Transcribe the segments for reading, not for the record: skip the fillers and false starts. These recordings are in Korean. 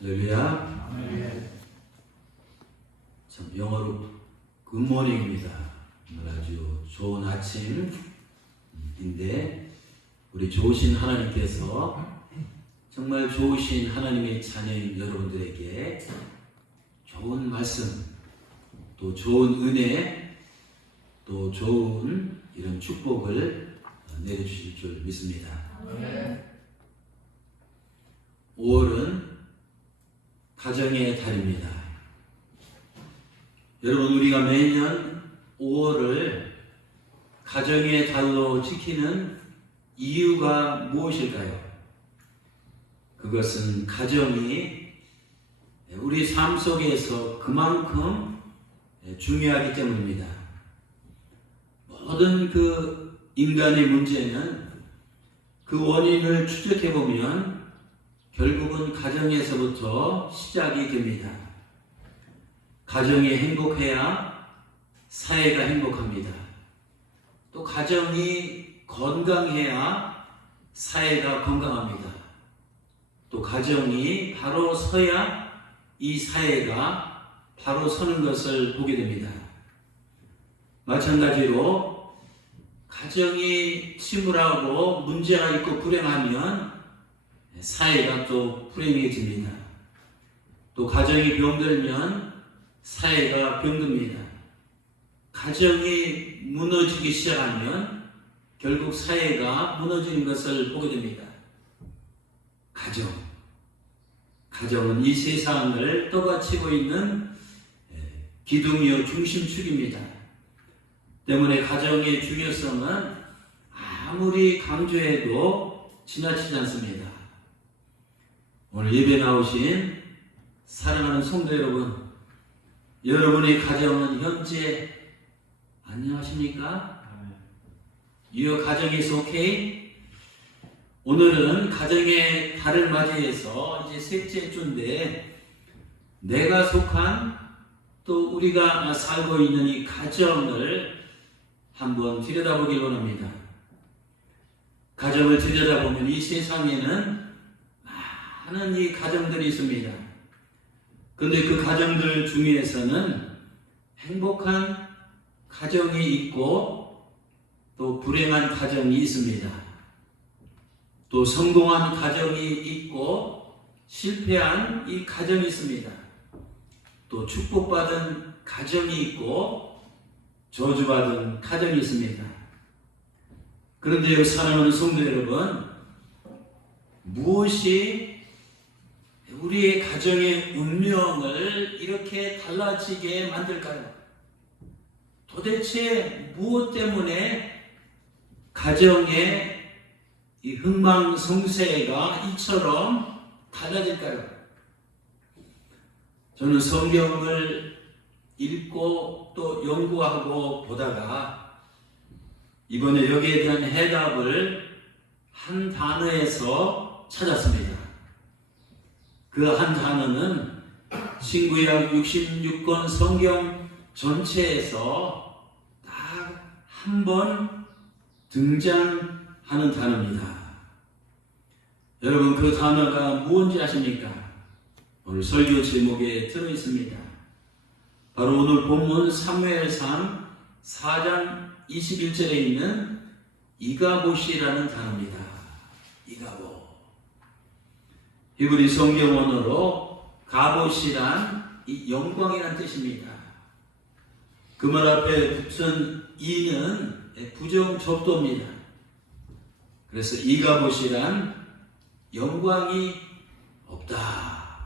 할렐루야. 참 영어로 굿모닝입니다. 아주 좋은 아침인데 우리 좋으신 하나님께서 정말 좋으신 하나님의 자녀인 여러분들에게 좋은 말씀, 또 좋은 은혜, 또 좋은 이런 축복을 내려주실 줄 믿습니다. 5월은 가정의 달입니다. 여러분, 우리가 매년 5월을 가정의 달로 지키는 이유가 무엇일까요? 그것은 가정이 우리 삶 속에서 그만큼 중요하기 때문입니다. 모든 그 인간의 문제는 그 원인을 추적해보면 결국은 가정에서부터 시작이 됩니다. 가정이 행복해야 사회가 행복합니다. 또 가정이 건강해야 사회가 건강합니다. 또 가정이 바로 서야 이 사회가 바로 서는 것을 보게 됩니다. 마찬가지로 가정이 침울하고 문제가 있고 불행하면 사회가 또 불행해집니다. 또 가정이 병들면 사회가 병듭니다. 가정이 무너지기 시작하면 결국 사회가 무너지는 것을 보게 됩니다. 가정은 이 세상을 떠받치고 있는 기둥이요 중심축입니다. 때문에 가정의 중요성은 아무리 강조해도 지나치지 않습니다. 오늘 예배 나오신 사랑하는 성도 여러분, 여러분의 가정은 현재 안녕하십니까? Your 가정 is okay? 오늘은 가정의 달을 맞이해서 이제 셋째 주인데 내가 속한 또 우리가 살고 있는 이 가정을 한번 들여다보길 원합니다. 가정을 들여다보면 이 세상에는 많은 이 가정들이 있습니다. 그런데 그 가정들 중에서는 행복한 가정이 있고 또 불행한 가정이 있습니다. 또 성공한 가정이 있고 실패한 이 가정이 있습니다. 또 축복받은 가정이 있고 저주받은 가정이 있습니다. 그런데요, 사랑하는 성도 여러분, 무엇이 우리의 가정의 운명을 이렇게 달라지게 만들까요? 도대체 무엇 때문에 가정의 이 흥망성쇠가 이처럼 달라질까요? 저는 성경을 읽고 또 연구하고 보다가 이번에 여기에 대한 해답을 한 단어에서 찾았습니다. 그 한 단어는 신구약 66권 성경 전체에서 딱 한 번 등장하는 단어입니다. 여러분, 그 단어가 무엇인지 아십니까? 오늘 설교 제목에 들어있습니다. 바로 오늘 본문 사무엘상 4장 21절에 있는 이가봇이라는 단어입니다. 이가봇. 히브리 성경 언어로 가봇이란 이 영광이란 뜻입니다. 그 말 앞에 붙은 이는 부정 접도입니다. 그래서 이가봇이란 영광이 없다.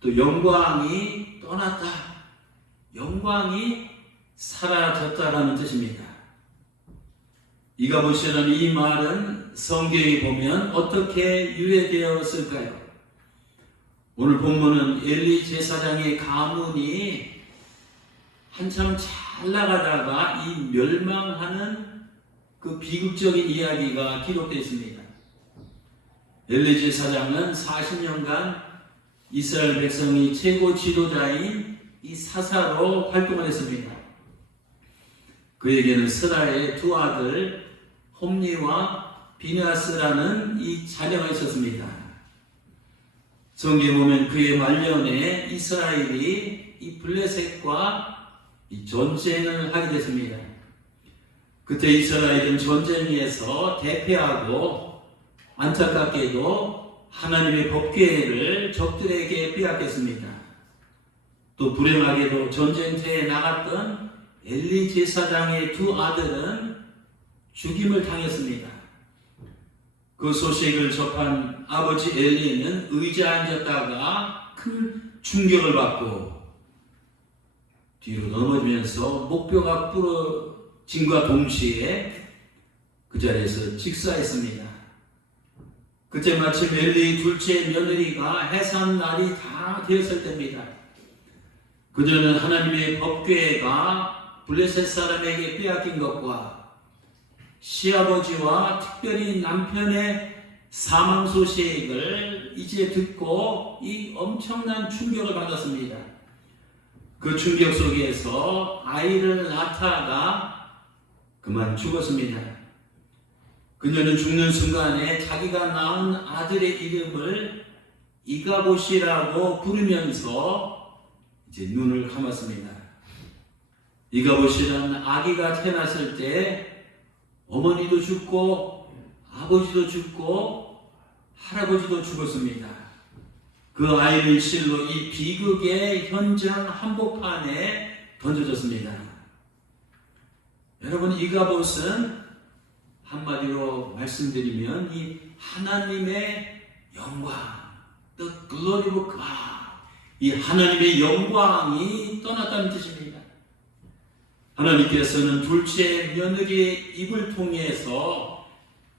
또 영광이 떠났다. 영광이 사라졌다라는 뜻입니다. 이가봇이라는 이 말은 성경에 보면 어떻게 유래되었을까요? 오늘 본문은 엘리 제사장의 가문이 한참 잘 나가다가 이 멸망하는 그 비극적인 이야기가 기록되어 있습니다. 엘리 제사장은 40년간 이스라엘 백성이 최고 지도자인 이 사사로 활동을 했습니다. 그에게는 스라의 두 아들 홈리와 비느하스라는 이 자녀가 있었습니다. 성경에 보면 그의 말년에 이스라엘이 이 블레셋과 이 전쟁을 하게 됐습니다. 그때 이스라엘은 전쟁에서 대패하고 안타깝게도 하나님의 법궤를 적들에게 빼앗겼습니다. 또 불행하게도 전쟁터에 나갔던 엘리 제사장의 두 아들은 죽임을 당했습니다. 그 소식을 접한 아버지 엘리는 의자에 앉았다가 큰 충격을 받고 뒤로 넘어지면서 목뼈가 부러짐과 동시에 그 자리에서 직사했습니다. 그때 마침 엘리 둘째 며느리가 해산 날이 다 되었을 때입니다. 그녀는 하나님의 법궤가 블레셋 사람에게 빼앗긴 것과 시아버지와 특별히 남편의 사망 소식을 이제 듣고 이 엄청난 충격을 받았습니다. 그 충격 속에서 아이를 낳다가 그만 죽었습니다. 그녀는 죽는 순간에 자기가 낳은 아들의 이름을 이가봇이라고 부르면서 이제 눈을 감았습니다. 이가봇이라는 아기가 태어났을 때 어머니도 죽고 아버지도 죽고 할아버지도 죽었습니다. 그 아이는 실로 이 비극의 현장 한복판에 던져졌습니다. 여러분, 이가봇은 한마디로 말씀드리면 이 하나님의 영광, the glory of God, 이 하나님의 영광이 떠났다는 뜻입니다. 하나님께서는 둘째 며느리의 입을 통해서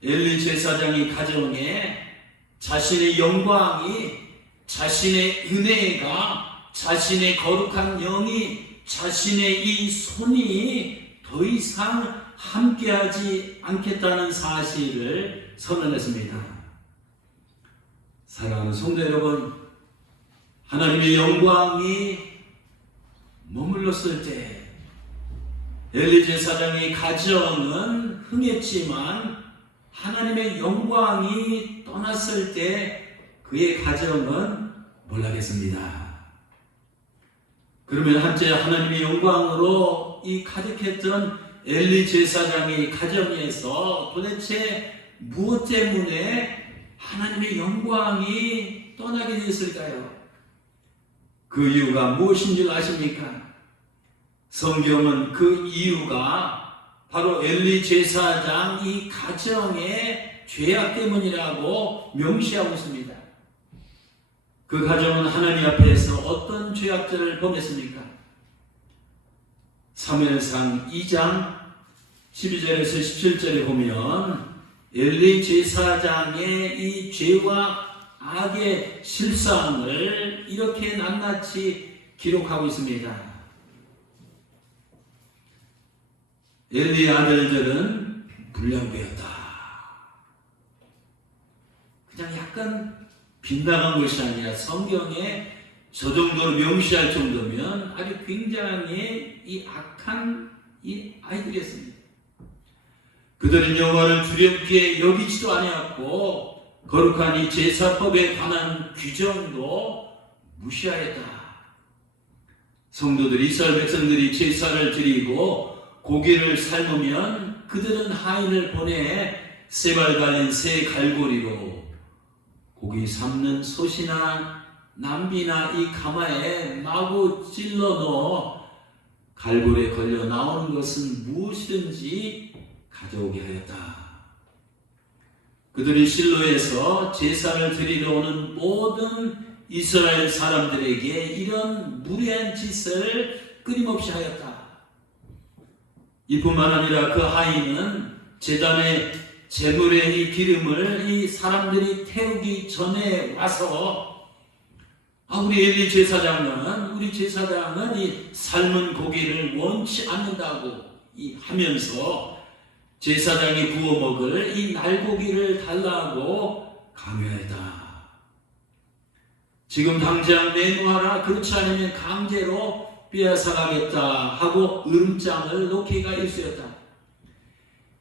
엘리 제사장의 가정에 자신의 영광이, 자신의 은혜가, 자신의 거룩한 영이, 자신의 이 손이 더 이상 함께하지 않겠다는 사실을 선언했습니다. 사랑하는 성도 여러분, 하나님의 영광이 머물렀을 때 엘리 제사장의 가정은 흥했지만 하나님의 영광이 떠났을 때 그의 가정은 몰락했습니다. 그러면 한때 하나님의 영광으로 이 가득했던 엘리 제사장의 가정에서 도대체 무엇 때문에 하나님의 영광이 떠나게 되었을까요? 그 이유가 무엇인 줄 아십니까? 성경은 그 이유가 바로 엘리 제사장 이 가정의 죄악 때문이라고 명시하고 있습니다. 그 가정은 하나님 앞에서 어떤 죄악들을 범했습니까? 사무엘상 2장 12절에서 17절에 보면 엘리 제사장의 이 죄와 악의 실상을 이렇게 낱낱이 기록하고 있습니다. 엘리의 아들들은 불량배였다. 그냥 약간 빗나간 것이 아니라 성경에 저 정도로 명시할 정도면 아주 굉장히 이 악한 이 아이들이었습니다. 그들은 여호와를 두렵게 여기지도 아니었고 거룩한 이 제사법에 관한 규정도 무시하였다. 성도들이, 이스라엘 백성들이 제사를 드리고 고기를 삶으면 그들은 하인을 보내 세발 달린 새 갈고리로 고기 삶는 솥이나 남비나 이 가마에 마구 찔러 넣어 갈고리에 걸려 나오는 것은 무엇이든지 가져오게 하였다. 그들이 실로에서 제사를 드리러 오는 모든 이스라엘 사람들에게 이런 무례한 짓을 끊임없이 하였다. 이뿐만 아니라 그 하인은 제단의 제물의 이 기름을 이 사람들이 태우기 전에 와서 우리 엘리 제사장은 이 삶은 고기를 원치 않는다고 하면서 제사장이 구워 먹을 이 날고기를 달라고 강요했다. 지금 당장 내놓아라, 그렇지 않으면 강제로 빼앗아가겠다 하고 으름장을 놓기가 일쑤였다.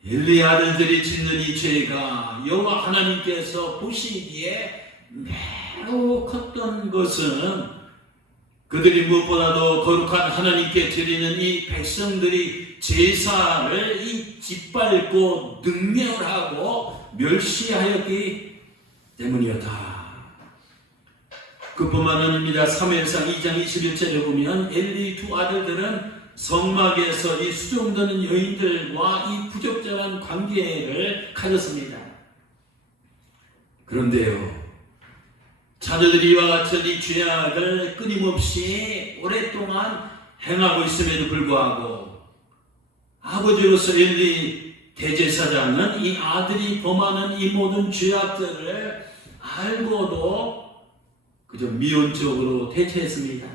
엘리의 아들들이 짓는 이 죄가 여호와 하나님께서 보시기에 매우 컸던 것은 그들이 무엇보다도 거룩한 하나님께 드리는 이 백성들이 제사를 짓밟고 능멸하고 멸시하였기 때문이었다. 그뿐만 아닙니다. 사무엘상 2장 21절에 보면 엘리 두 아들들은 성막에서 이 수종드는 여인들과 이 부적절한 관계를 가졌습니다. 그런데요, 자녀들이 이와 같은 이 죄악을 끊임없이 오랫동안 행하고 있음에도 불구하고 아버지로서 엘리 대제사장은 이 아들이 범하는 이 모든 죄악들을 알고도 그저 미온적으로 대처했습니다.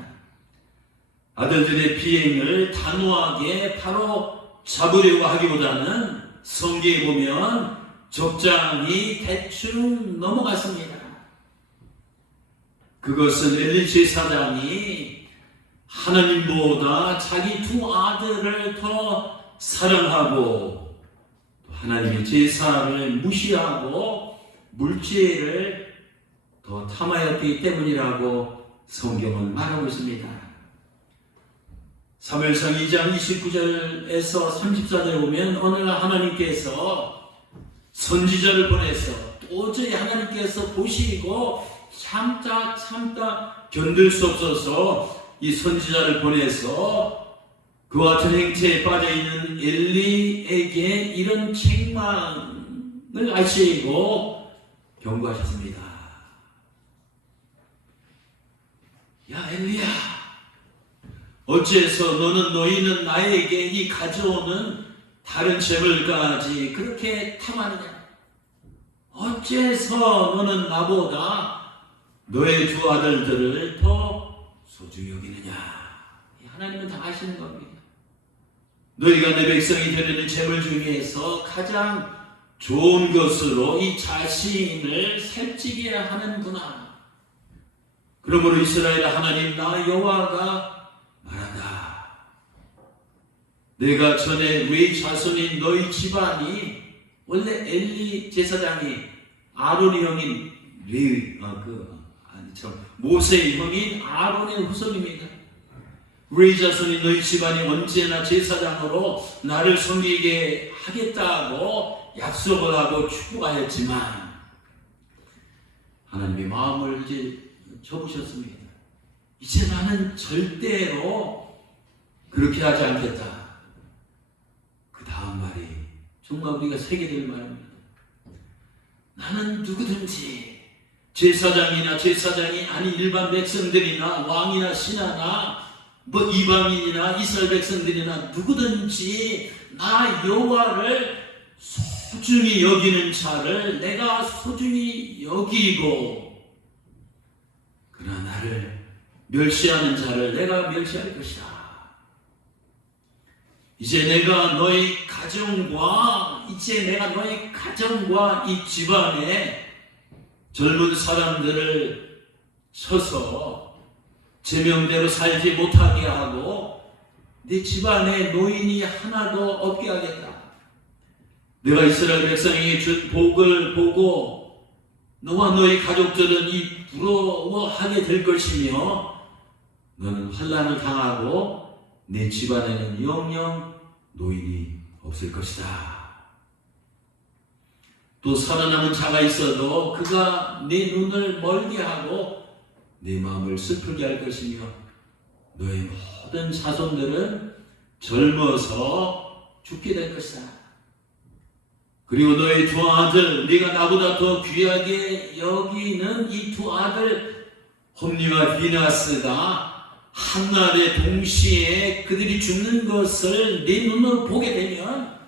아들들의 비행을 단호하게 바로 잡으려고 하기보다는 성경에 보면 적장이 대충 넘어갔습니다. 그것은 엘리 제사장이 하나님보다 자기 두 아들을 더 사랑하고 하나님의 제사를 무시하고 물죄를 더 탐하였기 때문이라고 성경은 말하고 있습니다. 사무엘상 2장 29절에서 34절에 보면 어느 날 하나님께서 선지자를 보내서 도저히 하나님께서 보시고 참다 견딜 수 없어서 이 선지자를 보내서 그와 같은 행태에 빠져있는 엘리에게 이런 책망을 하시고 경고하셨습니다. 야 엘리야, 어째서 너희는 나에게 이 가져오는 다른 재물까지 그렇게 탐하느냐? 어째서 너는 나보다 너의 두 아들들을 더 소중히 여기느냐? 하나님은 다 아시는 겁니다. 너희가 내 백성이 드리는 재물 중에서 가장 좋은 것으로 이 자신을 살찌게 하는구나. 그러므로 이스라엘 하나님 나 여호와가 말한다. 내가 전에 레위 자손인 너희 집안이 원래 엘리 제사장이 아론의 형인 모세의 형인 아론의 후손입니다. 레위 자손인 너희 집안이 언제나 제사장으로 나를 섬기게 하겠다고 약속을 하고 축복하였지만 하나님의 마음을 이제 접으셨습니다. 이제 나는 절대로 그렇게 하지 않겠다. 그 다음 말이 정말 우리가 새겨질 말입니다. 나는 누구든지 제사장이나 제사장이 아닌 일반 백성들이나 왕이나 신하나 이방인이나 이스라엘 백성들이나 누구든지 나 여호와를 소중히 여기는 자를 내가 소중히 여기고 그러나 나를 멸시하는 자를 내가 멸시할 것이다. 이제 내가 너희 가정과 이 집안에 젊은 사람들을 쳐서 제명대로 살지 못하게 하고 네 집안에 노인이 하나도 없게 하겠다. 내가 이스라엘 백성에게 준 복을 보고 너와 너희 가족들은 이 부러워하게 될 것이며 너는 환난을 당하고 내 집안에는 영영 노인이 없을 것이다. 또 살아남은 자가 있어도 그가 내 눈을 멀게 하고 내 마음을 슬프게 할 것이며 너의 모든 자손들은 젊어서 죽게 될 것이다. 그리고 너의 두 아들, 네가 나보다 더 귀하게 여기는 이 두 아들 홈리와 비나스가 한날에 동시에 그들이 죽는 것을 내 눈으로 보게 되면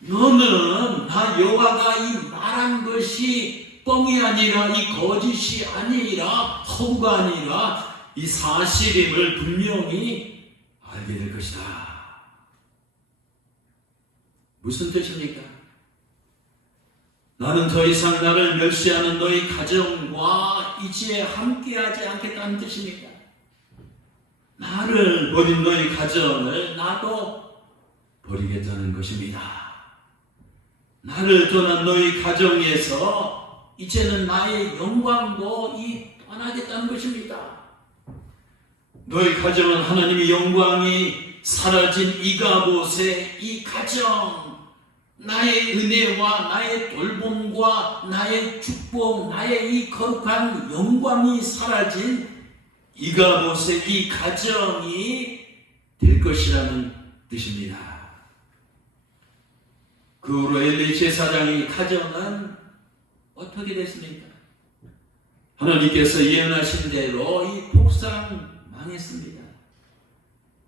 너는 나 여호와가 이 말한 것이 뻥이 아니라 이 거짓이 아니라 허구가 아니라 이 사실임을 분명히 알게 될 것이다. 무슨 뜻입니까? 나는 더 이상 나를 멸시하는 너희 가정과 이제 함께하지 않겠다는 뜻입니까? 나를 버린 너희 가정을 나도 버리겠다는 것입니다. 나를 떠난 너희 가정에서 이제는 나의 영광도 떠나겠다는 것입니다. 너희 가정은 하나님의 영광이 사라진 이가봇의 이 가정, 나의 은혜와 나의 돌봄과 나의 축복, 나의 이 거룩한 영광이 사라진 이가봇의 이 가정이 될 것이라는 뜻입니다. 그 후로 엘리 제사장의 가정은 어떻게 됐습니까? 하나님께서 예언하신 대로 이 폭삭 망했습니다.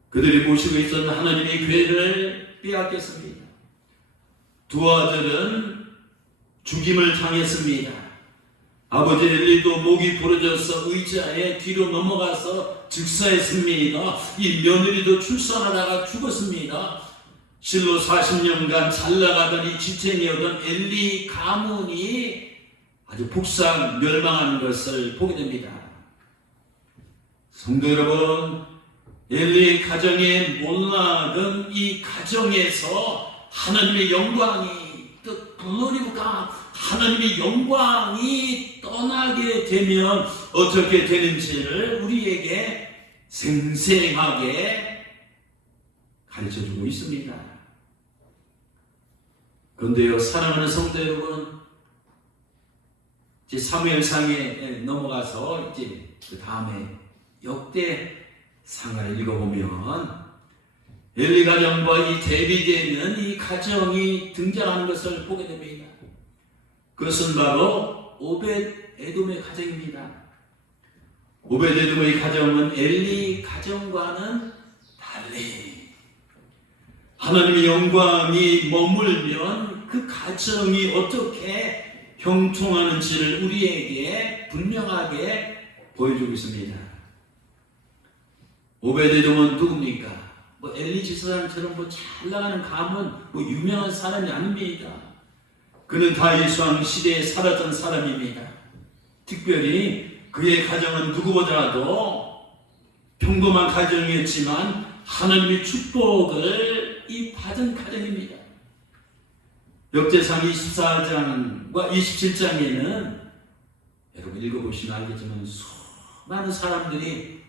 그들이 모시고 있었던 하나님의 괴를 빼앗겼습니다. 두 아들은 죽임을 당했습니다. 아버지 엘리도 목이 부러져서 의자에 뒤로 넘어가서 즉사했습니다. 이 며느리도 출산하다가 죽었습니다. 실로 40년간 잘나가던 이 지체이었던 엘리 가문이 아주 폭삭 멸망하는 것을 보게 됩니다. 성도 여러분, 엘리 가정에 몰락은 이 가정에서 하나님의 영광이 하나님의 영광이 떠나게 되면 어떻게 되는지를 우리에게 생생하게 가르쳐주고 있습니다. 그런데요, 사랑하는 성도 여러분, 이제 사무엘상에 넘어가서 이제 그 다음에 역대상을 읽어보면 엘리 가정과 이 대비되는 이 가정이 등장하는 것을 보게 됩니다. 그것은 바로 오벳 에돔의 가정입니다. 오벳 에돔의 가정은 엘리 가정과는 달리 하나님의 영광이 머물면 그 가정이 어떻게 형통하는지를 우리에게 분명하게 보여주고 있습니다. 오벳 에돔은 누굽니까? 엘리 제사장처럼 잘 나가는 가문, 유명한 사람이 아닙니다. 그는 다윗 왕 시대에 살았던 사람입니다. 특별히 그의 가정은 누구보다도 평범한 가정이었지만 하나님의 축복을 받은 가정입니다. 역대상 24장과 27장에는 여러분 읽어보시면 알겠지만 수많은 사람들이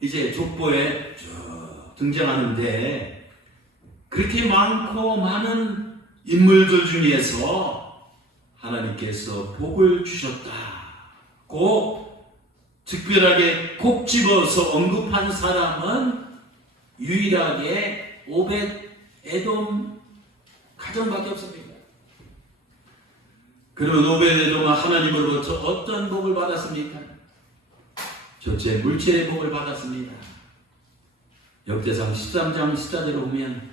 이제 족보에 쭉 등장하는데 그렇게 많고 많은 인물들 중에서 하나님께서 복을 주셨다고 특별하게 콕 집어서 언급한 사람은 유일하게 오벳 에돔 가정밖에 없습니다. 그런 오벳 에돔은 하나님으로부터 어떤 복을 받았습니까? 첫째, 물질의 복을 받았습니다. 역대상 13장 14절에 보면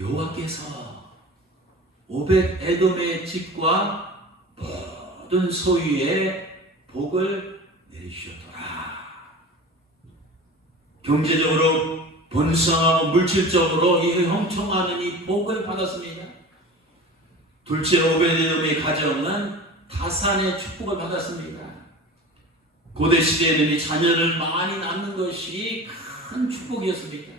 여호와께서 오벳 에돔의 집과 모든 소유의 복을 내리주셨더라. 경제적으로 번성하고 물질적으로 이 형통하는 이 복을 받았습니다. 둘째, 오벳 에돔의 가정은 다산의 축복을 받았습니다. 고대 시대에는 이 자녀를 많이 낳는 것이 큰 축복이었습니다.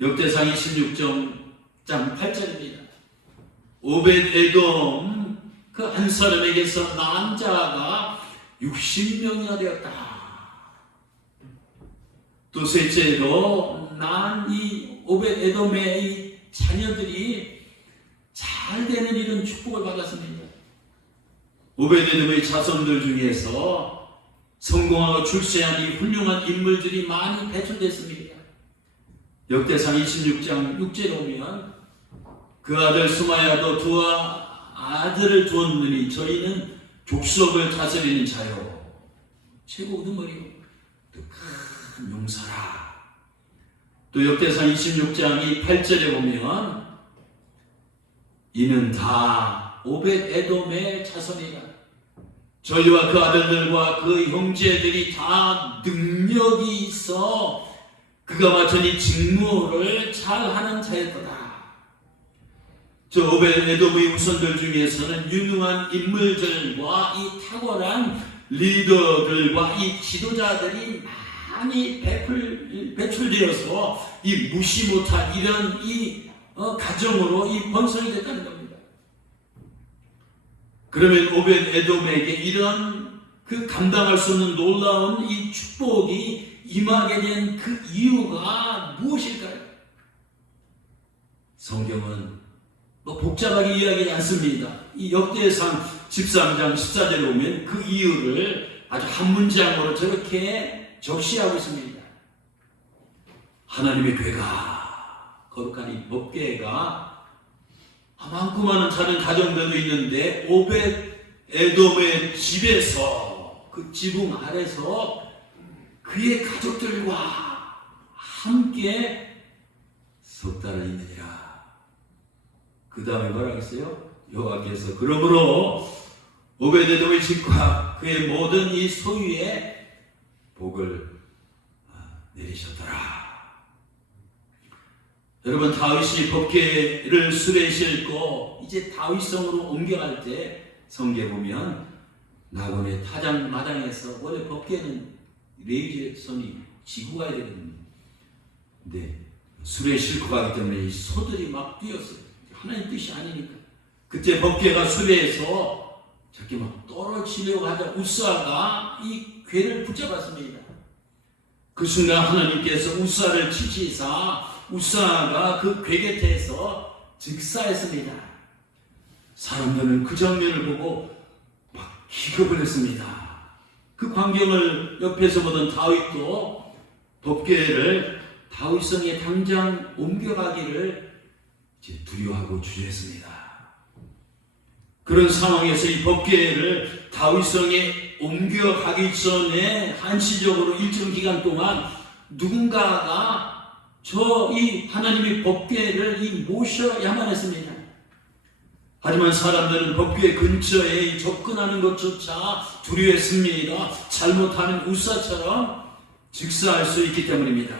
역대상 26장 8절입니다. 오벳 에돔 그 한 사람에게서 낳은 자가 60명이나 되었다. 또 셋째로 낳은 이 오벳 에돔의 이 자녀들이 잘 되는 이런 축복을 받았습니다. 오벳 에돔의 자손들 중에서 성공하고 출세한 이 훌륭한 인물들이 많이 배출됐습니다. 역대상 26장 6절에 보면 그 아들 스마야도 두 아들을 두었느니 저희는 족속을 다스리는 자요 최고 우두머리요 또 큰 용사라. 또 역대상 26장 8절에 보면 이는 다 오벳 에돔의 자손이라. 저희와 그 아들들과 그 형제들이 다 능력이 있어 그가 맡은 이 직무를 잘하는 자였더라. 저 오벳 에돔의 후손들 중에서는 유능한 인물들과 이 탁월한 리더들과 이 지도자들이 많이 배출되어서 이 무시 못한 이런 이 가정으로 이 번성이 됐다는 겁니다. 그러면 오벳 에돔에게 이런 그 감당할 수 없는 놀라운 이 축복이 임하게 된 그 이유가 무엇일까요? 성경은 복잡하게 이야기하지 않습니다. 이 역대상 13장 14절에 보면 그 이유를 아주 한 문장으로 저렇게 적시하고 있습니다. 하나님의 괴가, 거룩한 이 법궤가 많고 많은 작은 가정들도 있는데 오벳 에돔의 집에서, 그 지붕 아래서 그의 가족들과 함께 석 달을 있느니라. 그 다음에 뭐라고 했어요? 여호와께서 그러므로 오벳 에돔의 집과 그의 모든 이 소유에 복을 내리셨더라. 여러분, 다윗이 법궤를 수레에 싣고 이제 다윗성으로 옮겨갈 때 성경에 보면 나곤의 타작 마당에서 원래 법궤는 레이지의 손이 지고 가야 되거든요. 근데 수레에 싣고 가기 때문에 이 소들이 막 뛰었어요. 하나님 뜻이 아니니까. 그때 법궤가 수레에서 저렇게 막 떨어지려고 하자 우사가 이 궤를 붙잡았습니다. 그 순간 하나님께서 우사를 치시사 우사가 그 궤 곁에서 즉사했습니다. 사람들은 그 장면을 보고 막 기겁을 했습니다. 그 광경을 옆에서 보던 다윗도 법궤를 다윗성에 당장 옮겨가기를 이제 두려워하고 주저했습니다. 그런 상황에서 이 법궤를 다윗성에 옮겨가기 전에 한시적으로 일정 기간 동안 누군가가 이 하나님의 법궤를 모셔야만 했습니다. 하지만 사람들은 법궤 근처에 접근하는 것조차 두려워했습니다. 잘못하는 우사처럼 즉사할 수 있기 때문입니다.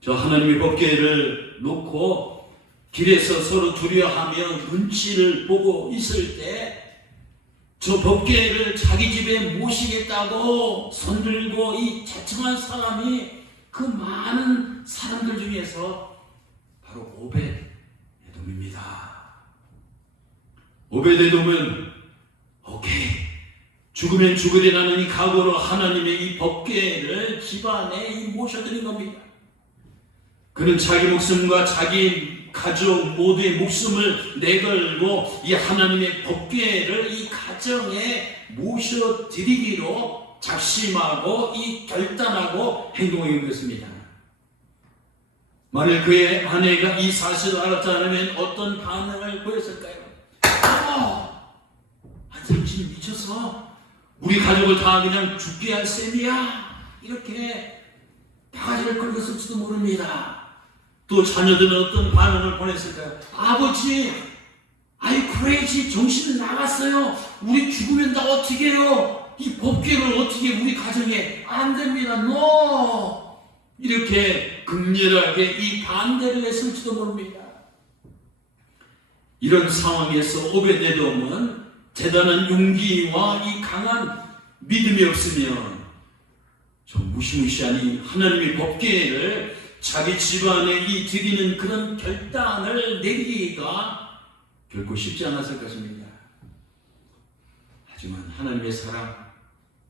저 하나님의 법궤를 놓고 길에서 서로 두려워하며 눈치를 보고 있을 때 저 법궤를 자기 집에 모시겠다고 손들고 이 자청한 사람이 그 많은 사람들 중에서 바로 오벳 에돔입니다. 오벳 에돔은 오케이, 죽으면 죽으리라는 이 각오로 하나님의 이 법궤를 집안에 모셔드린 겁니다. 그는 자기 목숨과 자기 가족 모두의 목숨을 내걸고 이 하나님의 법궤를 이 가정에 모셔드리기로 작심하고 이 결단하고 행동해 옮겼습니다. 만일 그의 아내가 이 사실을 알았다면 어떤 반응을 보였을까요? 당신이 미쳐서 우리 가족을 다 그냥 죽게 할 셈이야, 이렇게 바가지를 긁었을지도 모릅니다. 또 자녀들은 어떤 반응을 보냈을까요? 아버지, 아이 크레이지, 정신 나갔어요. 우리 죽으면 다 어떻게 해요? 이 법궤를 어떻게 우리 가정에? 안 됩니다. NO! 이렇게 극렬하게 이 반대를 했을지도 모릅니다. 이런 상황에서 오벳 에돔은 대단한 용기와 이 강한 믿음이 없으면 좀 무시무시한 이 하나님의 법궤를 자기 집안에 드리는 그런 결단을 내리기가 결코 쉽지 않았을 것입니다. 하지만 하나님의 사람,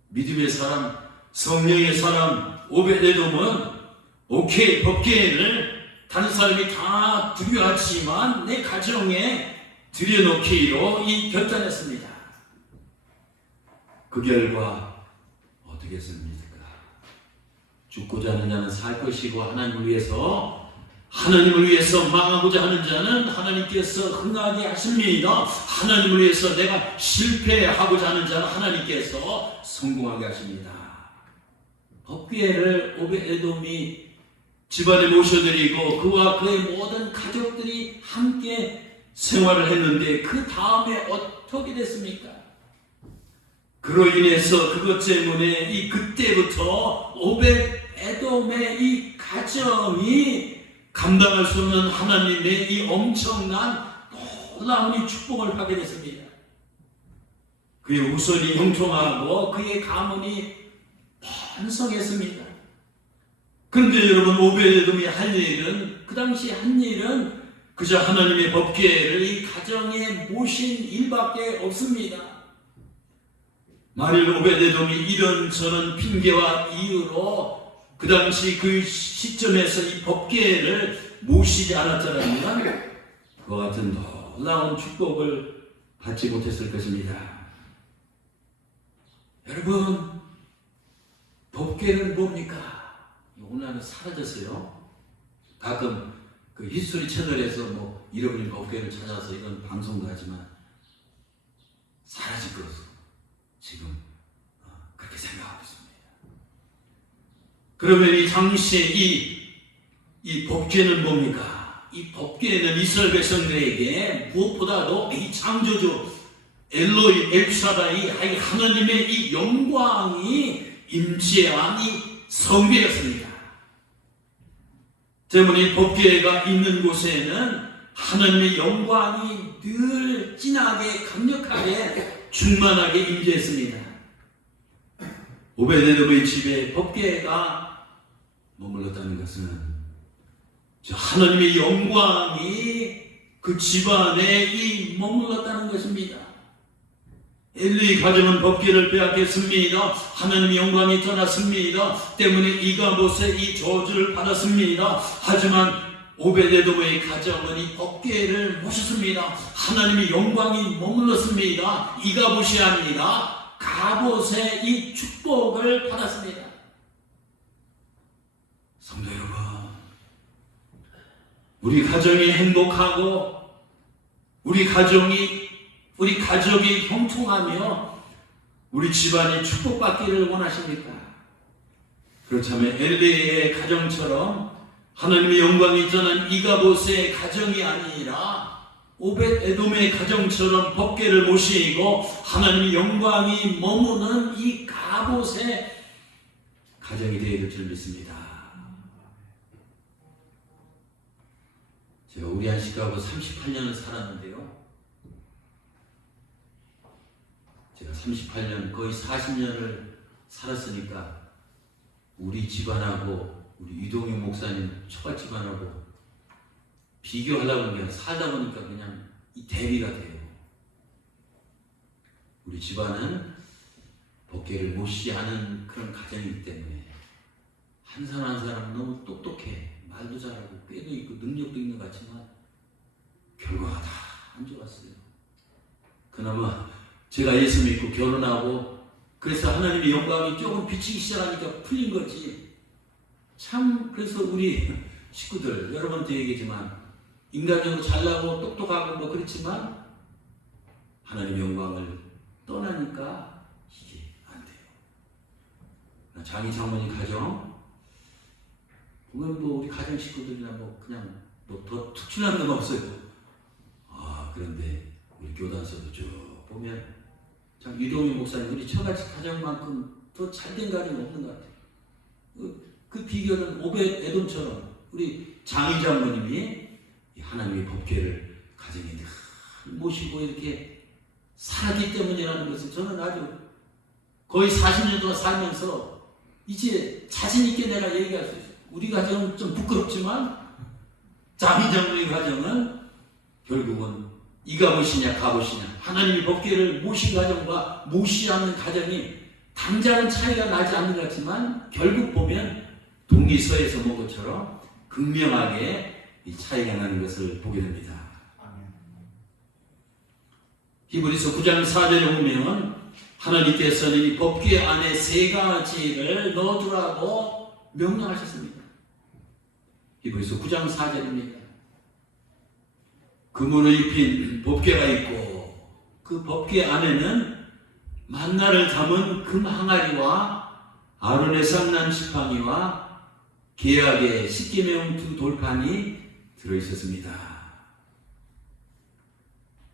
믿음의 사람, 성령의 사람 오벳 에돔은 오케이, 법궤를 다른 사람이 다 두려워하지만 내 가정에 들여놓기로 결단했습니다. 그 결과 어떻게 했습니까? 죽고자 하는 자는 살 것이고 하나님을 위해서 망하고자 하는 자는 하나님께서 흥하게 하십니다. 하나님을 위해서 내가 실패하고자 하는 자는 하나님께서 성공하게 하십니다. 법궤를 오벳 에돔이 집안에 모셔드리고 그와 그의 모든 가족들이 함께 생활을 했는데 그 다음에 어떻게 됐습니까? 그로 인해서 그것 때문에 그때부터 오벳 에돔의 이 가정이 감당할 수 없는 하나님의 이 엄청난 놀라운 이 축복을 하게 됐습니다. 그의 후손이 형통하고 그의 가문이 번성했습니다. 그런데 여러분, 오벳 에돔이 할 일은, 그 당시 한 일은 그저 하나님의 법궤를 이 가정에 모신 일밖에 없습니다. 만일 오베데돔이 이런저런 핑계와 이유로 그 당시 그 시점에서 이 법궤를 모시지 않았더라면 그와 같은 놀라운 축복을 받지 못했을 것입니다. 여러분, 법궤는 뭡니까? 오늘날은 사라졌어요. 가끔 그 히스토리 채널에서 뭐 잃어버린 법궤를 찾아서 이런 방송도 하지만 사라질 것으로 지금 그렇게 생각하고 있습니다. 그러면 이 당시에 이 법궤는 뭡니까? 이 법궤는 이스라엘 백성들에게 무엇보다도 이 창조주 엘로이 엘샤다이 하나님의 이 영광이 임재한 이 성궤였습니다. 때문에 법궤가 있는 곳에는 하나님의 영광이 늘 진하게 강력하게 충만하게 임재했습니다. 오베데돔의 집에 법궤가 머물렀다는 것은 저 하나님의 영광이 그 집안에 머물렀다는 것입니다. 엘리 가정은 법궤를 빼앗겼습니다. 하나님의 영광이 떠났습니다. 때문에 이가봇의 이 저주를 받았습니다. 하지만 오베데돔의 가정은 이 법궤를 모셨습니다. 하나님의 영광이 머물렀습니다. 이가봇이 아니라 가봇의 이 축복을 받았습니다. 성도 여러분, 우리 가정이 행복하고 우리 가족이 형통하며 우리 집안이 축복받기를 원하십니까? 그렇다면 엘리의 가정처럼 하나님의 영광이 떠난 이가봇의 가정이 아니라 오벳에돔의 가정처럼 법궤를 모시고 하나님의 영광이 머무는 이 가봇의 가정이 되어야 될 줄 믿습니다. 제가 우리 안식하고 38년을 살았는데요. 제가 38년, 거의 40년을 살았으니까 우리 집안하고 우리 이동윤 목사님 처갓 집안하고 비교하려고 그냥 살다 보니까 그냥 이 대비가 돼요. 우리 집안은 법궤를 모시지 않은 그런 가정이기 때문에 한 사람 한 사람 너무 똑똑해. 말도 잘하고 꾀도 있고 능력도 있는 것 같지만 결과가 다 안 좋았어요. 그나마 제가 예수 믿고 결혼하고 그래서 하나님의 영광이 조금 비치기 시작하니까 풀린 거지. 참 그래서 우리 식구들 여러 번 얘기했지만 인간적으로 잘나고 똑똑하고 뭐 그렇지만 하나님의 영광을 떠나니까 이게 안 돼요. 장희 장모님 가정 보면 뭐 우리 가정 식구들이나 뭐 그냥 뭐 더 특출난 건 없어요. 그런데 우리 교단서도 쭉 보면 참 이동윤 목사님 우리 처갓 가정만큼 더 잘된 가정이 없는 것 같아요. 그 비결은 오벳에돔처럼 우리 장희 장모님이 하나님의 법궤를 가정에 늘 모시고 이렇게 살았기 때문이라는 것을 저는 아주 거의 40년 동안 살면서 이제 자신 있게 내가 얘기할 수 있어요. 우리 가정은 좀 부끄럽지만 장희 장모님 가정은 결국은 이가봇이냐 가봇이냐 하나님의 법궤를 모신 가정과 모시지 않는 가정이 당장은 차이가 나지 않는 것 같지만 결국 보면 동기서에서 본 것처럼 극명하게 이 차이가 나는 것을 보게 됩니다. 히브리서 9장 4절에 보면 하나님께서는 이 법궤 안에 세 가지를 넣어두라고 명령하셨습니다. 히브리서 9장 4절입니다. 금으로 입힌 법궤가 있고 그 법궤 안에는 만나를 담은 금 항아리와 아론의 쌍난 지팡이와 계약의 십계명 두 돌판이 들어있었습니다.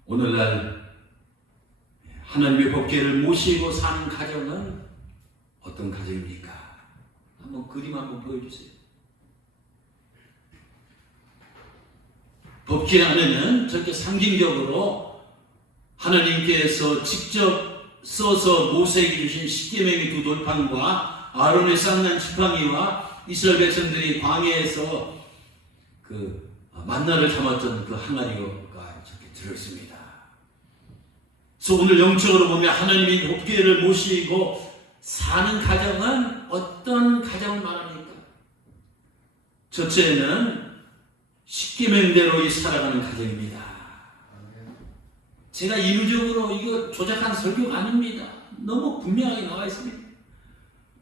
오늘날 하나님의 법궤를 모시고 사는 가정은 어떤 가정입니까? 한번 그림 한번 보여주세요. 법궤 안에는 저렇게 상징적으로 하나님께서 직접 써서 모세에게 주신 십계명의 두 돌판과 아론의 쌍난 지팡이와 이스라엘 백성들이 광야에서 만나를 담았던 그 항아리가 저렇게 들어있습니다. 그래서 오늘 영적으로 보면 하나님이 법궤를 모시고 사는 가정은 어떤 가정을 말합니까? 첫째는 십계명대로 살아가는 가정입니다. 제가 인위적으로 이거 조작한 설교가 아닙니다. 너무 분명하게 나와 있습니다.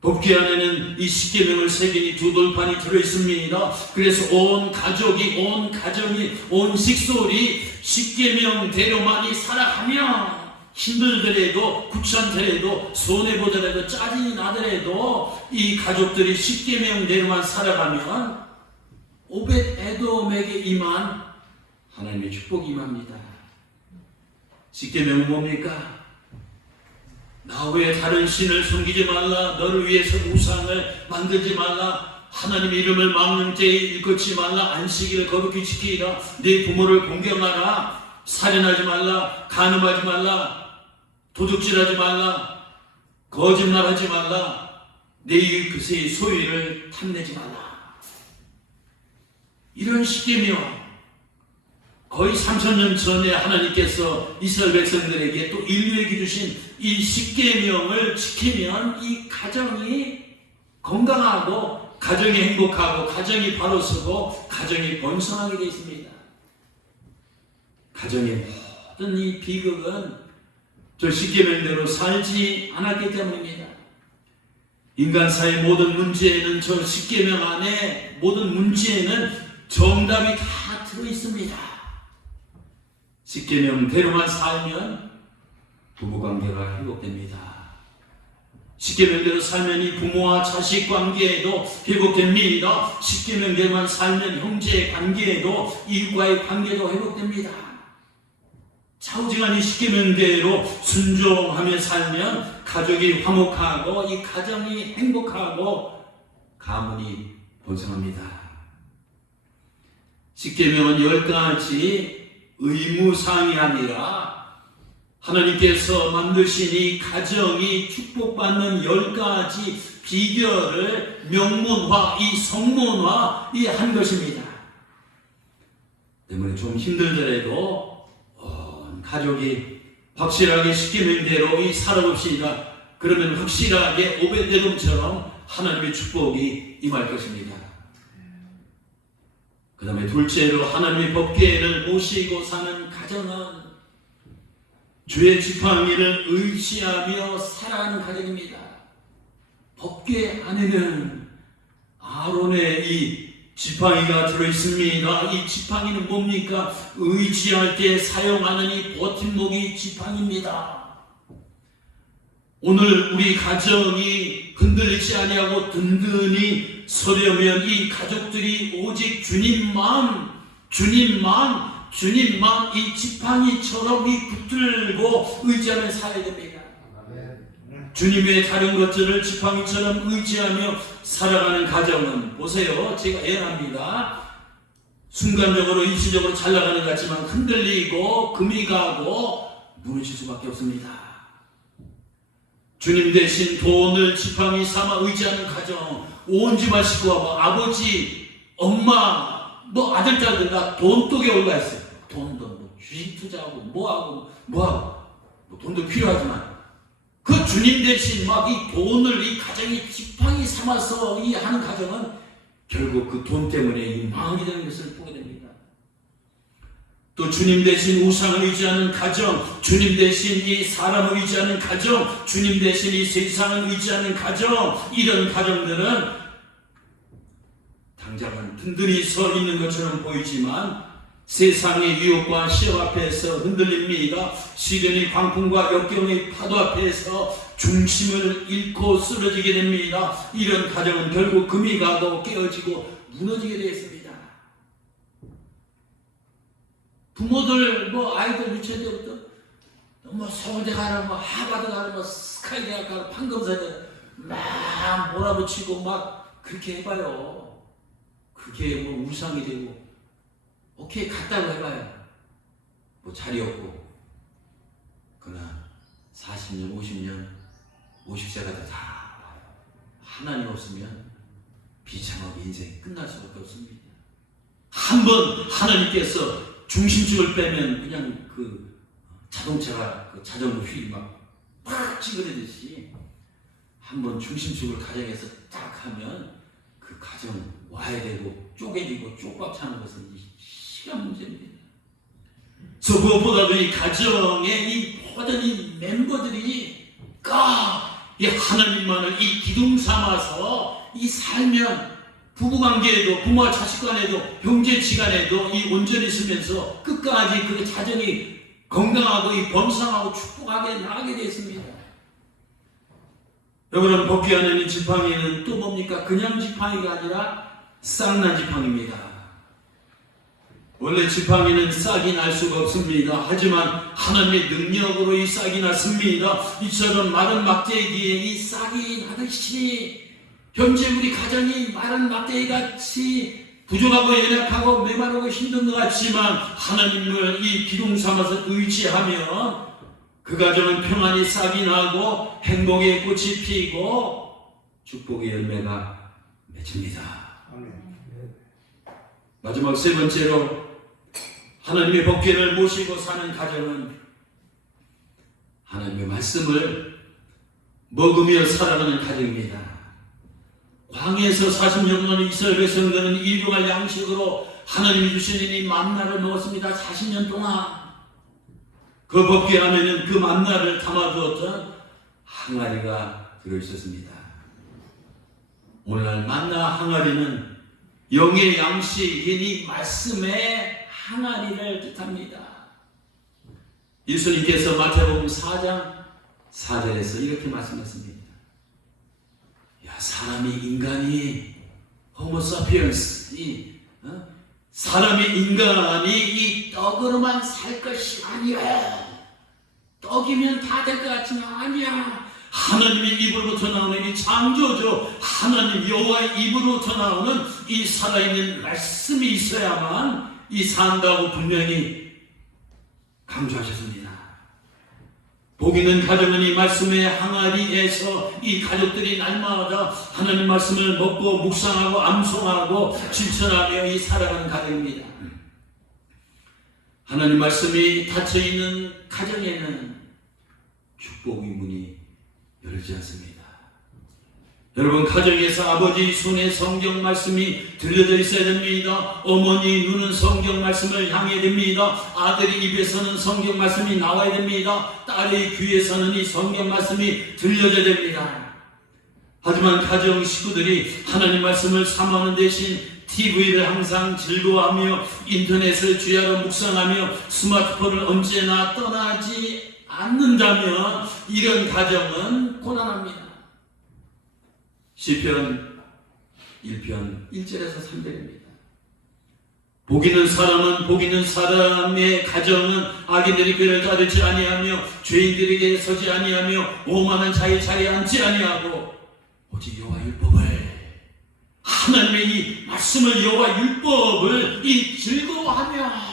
법궤 안에는 이 십계명을 새긴 두 돌판이 들어있습니다. 그래서 온 가족이, 온 가정이, 온 식솔이 십계명대로만이 살아가면 힘들더라도, 귀찮더라도, 손해보더라도, 짜증이 나더라도 이 가족들이 십계명대로만 살아가면 오벳 에돔에게 임한 하나님의 축복이 임합니다. 십계명은 뭡니까? 나 외에 다른 신을 섬기지 말라. 너를 위해서 우상을 만들지 말라. 하나님의 이름을 막는 때에 일컫지 말라. 안식일을 거룩히 지키라. 네 부모를 공경하라. 살인하지 말라. 간음하지 말라. 도둑질하지 말라. 거짓말하지 말라. 내 이웃의 소유를 탐내지 말라. 이런 십계명, 거의 3000년 전에 하나님께서 이스라엘 백성들에게 또 인류에게 주신 이 십계명을 지키면 이 가정이 건강하고, 가정이 행복하고, 가정이 바로 서고, 가정이 번성하게 되어 있습니다. 가정의 모든 이 비극은 저 십계명대로 살지 않았기 때문입니다. 인간사의 모든 문제에는, 저 십계명 안에 모든 문제에는 정답이 다 들어있습니다. 십계명대로만 살면 부부관계가 회복됩니다. 십계명대로 살면 이 부모와 자식 관계에도 회복됩니다. 십계명대로만 살면 형제의 관계에도, 이웃과의 관계도 회복됩니다. 차오징한 이 십계명대로 순종하며 살면 가족이 화목하고, 이 가정이 행복하고, 가문이 번성합니다. 십계명은 10가지 의무사항이 아니라 하나님께서 만드신 이 가정이 축복받는 10가지 비결을 명문화, 이 성문화 한 것입니다. 때문에 좀 힘들더라도 가족이 확실하게 십계명대로 이 살아봅시다. 그러면 확실하게 오벳에돔처럼 하나님의 축복이 임할 것입니다. 그 다음에 둘째로 하나님의 법궤를 모시고 사는 가정은 주의 지팡이를 의지하며 살아가는 가정입니다. 법궤 안에는 아론의 이 지팡이가 들어있습니다. 이 지팡이는 뭡니까? 의지할 때 사용하는 이 버팀목이 지팡이입니다. 오늘 우리 가정이 흔들리지 아니하고 든든히 서려면 이 가족들이 오직 주님만 이 지팡이처럼 이 붙들고 의지하며 살아야 됩니다. 주님의 다른 것들을 지팡이처럼 의지하며 살아가는 가정은, 보세요, 제가 예언합니다. 순간적으로 일시적으로 잘 나가는 것 같지만 흔들리고 금이 가고 무너질 수밖에 없습니다. 주님 대신 돈을 지팡이 삼아 의지하는 가정, 온 집안 식구와 아버지, 엄마, 아들, 딸들 다 돈독에 올라 있어요. 돈도 주식 투자하고 뭐하고 돈도 필요하지만 그 주님 대신 이 돈을 이 가정이 지팡이 삼아서 이 하는 가정은 결국 그 돈 때문에 이 망하게 되는 것을 보게 됩니다. 또 주님 대신 우상을 의지하는 가정, 주님 대신 이 사람을 의지하는 가정, 주님 대신 이 세상을 의지하는 가정, 이런 가정들은 당장은 든든히 서 있는 것처럼 보이지만 세상의 유혹과 시험 앞에서 흔들립니다. 시련의 광풍과 역경의 파도 앞에서 중심을 잃고 쓰러지게 됩니다. 이런 가정은 결국 금이 가고 깨어지고 무너지게 되겠습니다. 부모들 아이들 유치원 때부터 서울대 가라, 하버드 가라, 스카이 대학 가라, 판검사들 막 몰아붙이고 그렇게 해봐요. 그게 우상이 되고, 오케이 갔다고 해봐요. 자리 없고. 그러나 40년, 50년, 50세가 다 하나님 없으면 비참하게 인생이 끝날 수밖에 없습니다. 한번 하나님께서 중심축을 빼면 그냥 그 자동차가 그 자전거 휠이 막 찌그러지듯이 한번 중심축을 가정에서 딱 하면 그 가정 와야 되고 쪼개지고 쪽박 차는 것은 이 시간 문제입니다. 그래서 무엇보다도 이 가정의 이 모든 이 멤버들이 이 하나님만을 이 기둥 삼아서 이 살면 부부관계에도 부모와 자식간에도 형제지간에도 이 온전히 있으면서 끝까지 그 자정이 건강하고 이 번성하고 축복하게 나가게 되었습니다. 여러분, 복귀하는 이 지팡이는 또 뭡니까? 그냥 지팡이가 아니라 싹난 지팡이입니다. 원래 지팡이는 싹이 날 수가 없습니다. 하지만 하나님의 능력으로 이 싹이 났습니다. 이처럼 마른 막대기 뒤에 이 싹이 나듯이 현재 우리 가정이 마른 막대기 같이 부족하고 연약하고 메마르고 힘든 것 같지만 하나님을 이 기둥 삼아서 의지하면 그 가정은 평안히 싹이 나고 행복의 꽃이 피고 축복의 열매가 맺힙니다. 마지막 세 번째로 하나님의 법궤를 모시고 사는 가정은 하나님의 말씀을 먹으며 살아가는 가정입니다. 광야에서 40년 동안 이스라엘 백성들은 일용할 양식으로 하나님이 주시는 이 만나를 먹었습니다. 40년 동안. 그 법궤 안에는 그 만나를 담아두었던 항아리가 들어있었습니다. 오늘날 만나 항아리는 영의 양식인 이 말씀의 항아리를 뜻합니다. 예수님께서 마태복음 4장 4절에서 이렇게 말씀하셨습니다. 사람이 인간이 호모사피언스 사람이 인간이 이 떡으로만 살 것이 아니야. 떡이면 다 될 것 같지만 아니야. 하나님의 입으로부터 나오는 이 창조주 하나님 여호와의 입으로부터 나오는 이 살아있는 말씀이 있어야만 이 산다고 분명히 강조하셨습니다. 복 있는 가정은 이 말씀의 항아리에서 이 가족들이 날마다 하나님 말씀을 먹고 묵상하고 암송하고 실천하며 이 살아가는 가정입니다. 하나님 말씀이 닫혀있는 가정에는 축복의 문이 열리지 않습니다. 여러분, 가정에서 아버지 손에 성경 말씀이 들려져 있어야 됩니다. 어머니 눈은 성경 말씀을 향해야 됩니다. 아들이 입에서는 성경 말씀이 나와야 됩니다. 딸의 귀에서는 이 성경 말씀이 들려져야 됩니다. 하지만 가정 식구들이 하나님 말씀을 삼하는 대신 TV를 항상 즐거워하며 인터넷을 주야로 묵상하며 스마트폰을 언제나 떠나지 않는다면 이런 가정은 고난합니다. 시편 1편 1절에서 3절입니다. 복 있는 사람은 복 있는 사람의 가정은 악인들이 꾀를 따르지 아니하며 죄인들에게 서지 아니하며 오만한 자의 자리에 앉지 아니하고 오직 여호와 율법을 하나님의 이 말씀을 여호와 율법을 이 즐거워하며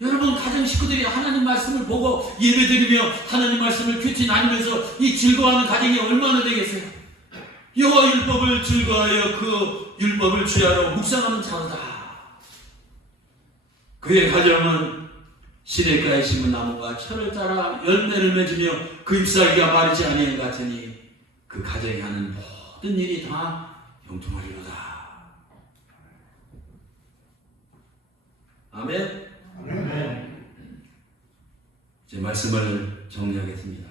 여러분 가정 식구들이 하나님 말씀을 보고 예배드리며 하나님 말씀을 큐티 나누면서 이 즐거워하는 가정이 얼마나 되겠어요? 여호와 율법을 즐거워하여 그 율법을 주야로 묵상하는 자로다. 그의 가정은 시냇가에 심은 나무가 철을 따라 열매를 맺으며 그 잎사귀가 마르지 아니한 같으니 그 가정이 하는 모든 일이 다 형통하리로다. 아멘. 제 말씀을 정리하겠습니다.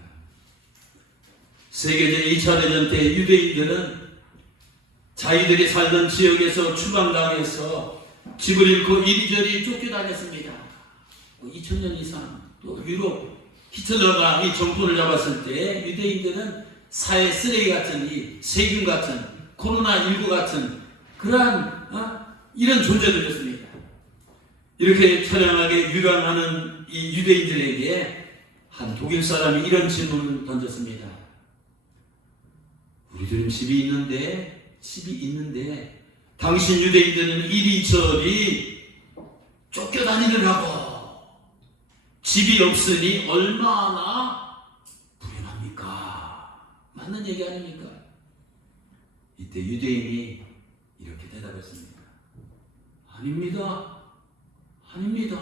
세계적 2차 대전 때 유대인들은 자기들이 살던 지역에서 추방당해서 집을 잃고 이리저리 쫓겨다녔습니다. 2000년 이상. 또 유럽 히틀러가 이 정권을 잡았을 때 유대인들은 사회 쓰레기 같은 이 세균 같은 코로나19 같은 그러한 이런 존재들이었습니다. 이렇게 처량하게 유랑하는 이 유대인들에게 한 독일 사람이 이런 질문을 던졌습니다. 우리들은 집이 있는데 당신 유대인들은 이리저리 쫓겨다니느라고 집이 없으니 얼마나 불행합니까? 맞는 얘기 아닙니까? 이때 유대인이 이렇게 대답했습니다. 아닙니다. 아닙니다.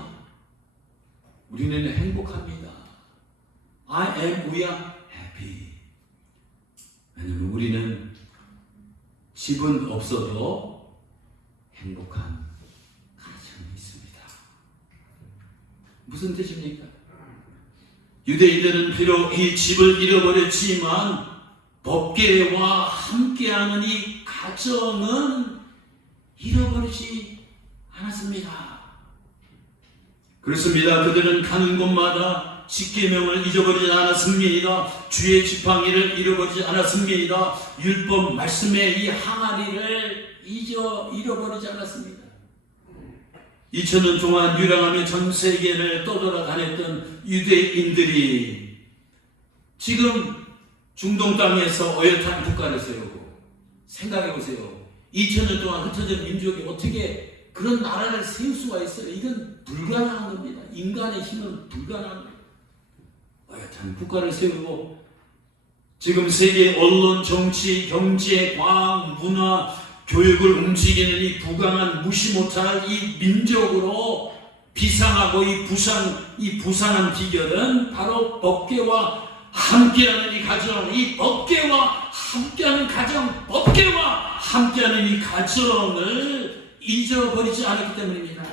우리는 행복합니다. we are happy. 왜냐하면 우리는 집은 없어도 행복한 가정이 있습니다. 무슨 뜻입니까? 유대인들은 비록 이 집을 잃어버렸지만 법궤와 함께하는 이 가정은 잃어버리지 않았습니다. 그렇습니다. 그들은 가는 곳마다 십계명을 잊어버리지 않았습니다. 주의 지팡이를 잃어버리지 않았습니다. 율법 말씀의 이 항아리를 잃어버리지 않았습니다. 2000년 동안 유랑하며 전 세계를 떠돌아다녔던 유대인들이 지금 중동 땅에서 어엿한 국가를 세우고, 생각해보세요. 2000년 동안 흩어진 민족이 어떻게 그런 나라를 세울 수가 있어요? 이건 불가능한 겁니다. 인간의 힘은 불가능한 겁니다. 어엿한 국가를 세우고, 지금 세계 언론, 정치, 경제, 과학, 문화, 교육을 움직이는 이 부강한 무시 못할 이 민족으로 비상하고 이 부상한 비결은 바로 법궤와 함께하는 이 가정, 이 법궤와 함께하는 가정, 법궤와 함께하는 이 가정을 잊어버리지 않았기 때문입니다.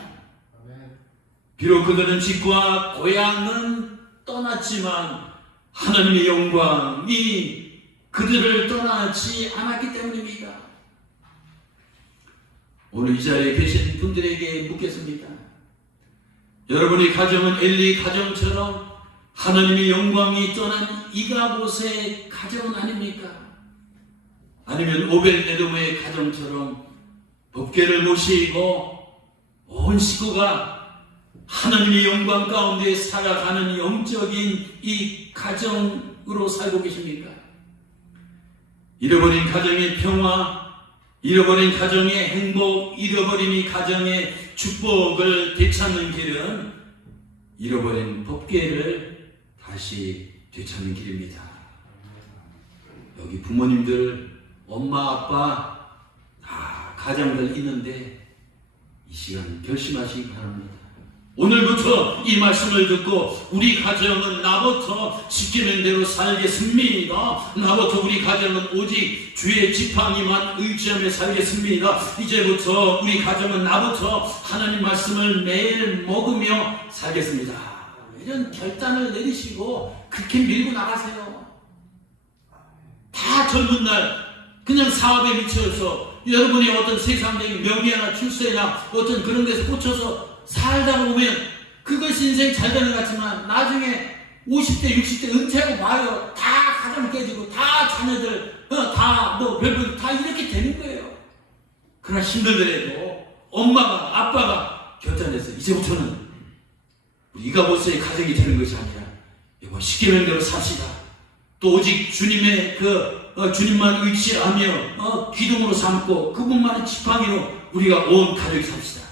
비록 그들은 집과 고향은 떠났지만 하나님의 영광이 그들을 떠나지 않았기 때문입니다. 오늘 이 자리에 계신 분들에게 묻겠습니다. 여러분의 가정은 엘리 가정처럼 하나님의 영광이 떠난 이가봇의 가정은 아닙니까? 아니면 오벳에돔의 가정처럼 법궤를 모시고 온 식구가 하나님의 영광 가운데 살아가는 영적인 이 가정으로 살고 계십니까? 잃어버린 가정의 평화, 잃어버린 가정의 행복, 잃어버린 이 가정의 축복을 되찾는 길은 잃어버린 법궤를 다시 되찾는 길입니다. 여기 부모님들, 엄마, 아빠 다 가정들 있는데 이 시간 결심하시기 바랍니다. 오늘부터 이 말씀을 듣고 우리 가정은 나부터 십계명대로 살겠습니다. 나부터 우리 가정은 오직 주의 지팡이만 의지하며 살겠습니다. 이제부터 우리 가정은 나부터 하나님 말씀을 매일 먹으며 살겠습니다. 이런 결단을 내리시고 그렇게 밀고 나가세요. 다 젊은 날 그냥 사업에 미쳐서 여러분이 어떤 세상적인 명예나 출세나 어떤 그런 데서 꽂혀서 살다가 보면 그것이 인생 잘 되는 것 같지만 나중에 50대 60대 은퇴하고 봐요. 다 가정 깨지고 다 자녀들 다 별별 다 이렇게 되는 거예요. 그러나 힘들더라도 엄마가 아빠가 결단해서 이제부터는 우리 이가봇의 가정이 되는 것이 아니라 이번 십계명대로 삽시다. 또 오직 주님의 주님만 의지하며 기둥으로 삼고 그분만의 지팡이로 우리가 온 가족이 삽시다.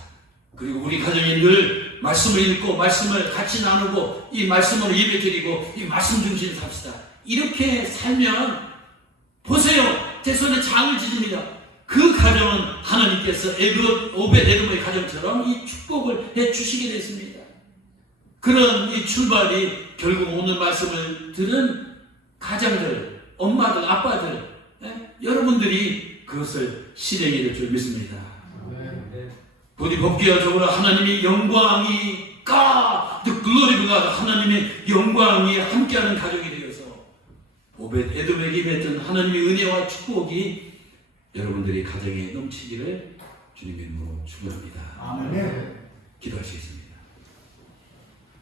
그리고 우리 가정이 늘 말씀을 읽고 말씀을 같이 나누고 이 말씀으로 예배드리고 이 말씀 중심으로 삽시다. 이렇게 살면 보세요. 제 손에 장을 지집니다. 그 가정은 하나님께서 오벳에돔의 가정처럼 이 축복을 해주시게 됐습니다. 그런 이 출발이 결국 오늘 말씀을 들은 가장들, 엄마들, 아빠들 여러분들이 그것을 실행해야 될 줄 믿습니다. 부디 법궤와 적으로 하나님의 영광이 the glory of God, 하나님의 영광이 함께하는 가족이 되어서 오벳에돔에게 임했던 하나님의 은혜와 축복이 여러분들의 가정에 넘치기를 주님의 이름으로 축원합니다. 아멘.